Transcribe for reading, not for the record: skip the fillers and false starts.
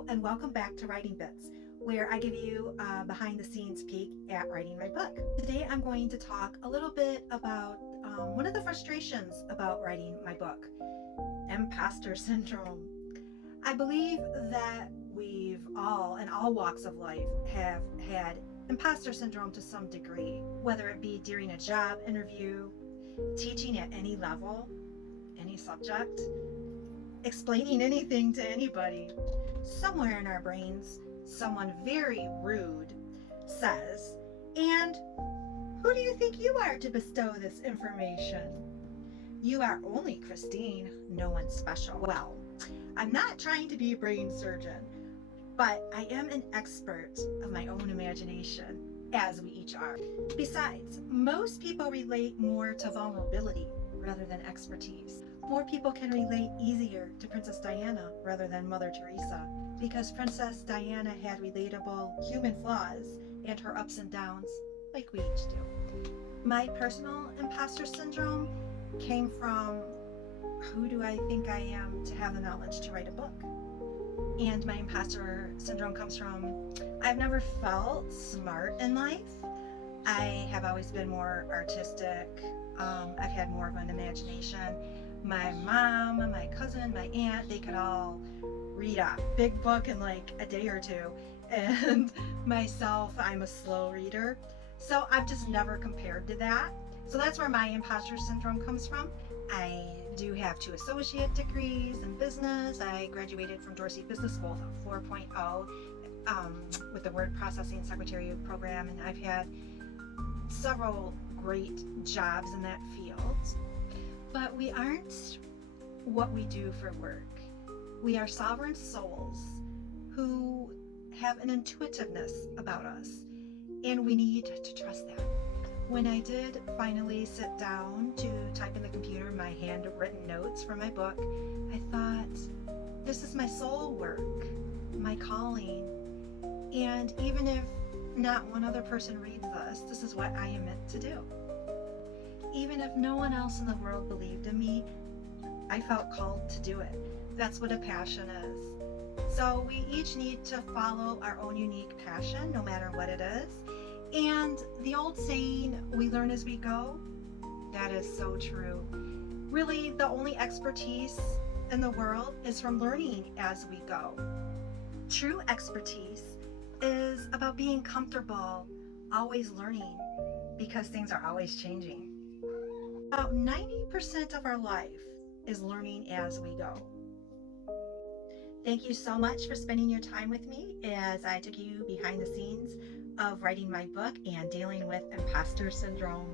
Hello and welcome back to Writing Bits, where I give you a behind the scenes peek at writing my book. Today I'm going to talk a little bit about one of the frustrations about writing my book, imposter syndrome. I believe that we've all, in all walks of life, have had imposter syndrome to some degree, whether it be during a job interview, teaching at any level, any subject, explaining anything to anybody. Somewhere in our brains, someone very rude says, "And who do you think you are to bestow this information? You are only Christine, no one special." Well, I'm not trying to be a brain surgeon, but I am an expert of my own imagination, as we each are. Besides, most people relate more to vulnerability rather than expertise. More people can relate easier to Princess Diana rather than Mother Teresa, because Princess Diana had relatable human flaws and her ups and downs, like we each do. My personal imposter syndrome came from, who do I think I am to have the knowledge to write a book? And my imposter syndrome comes from, I've never felt smart in life. I have always been more artistic. I've had more of an imagination. My mom, my cousin, my aunt, they could all read a big book in like a day or two. And myself, I'm a slow reader. So I've just never compared to that. So that's where my imposter syndrome comes from. I do have 2 associate degrees in business. I graduated from Dorsey Business School 4.0 with the word processing secretary program, and I've had several great jobs in that field. But we aren't what we do for work. We are sovereign souls who have an intuitiveness about us, and we need to trust that. When I did finally sit down to type in the computer my handwritten notes for my book, I thought, this is my soul work, my calling. And even if not one other person reads this is what I am meant to do. Even if no one else in the world believed in me, I felt called to do it. That's what a passion is. So we each need to follow our own unique passion, no matter what it is. And the old saying, we learn as we go, that is so true. Really, the only expertise in the world is from learning as we go. True expertise is about being comfortable, always learning, because things are always changing. About 90% of our life is learning as we go. Thank you so much for spending your time with me as I took you behind the scenes of writing my book and dealing with imposter syndrome.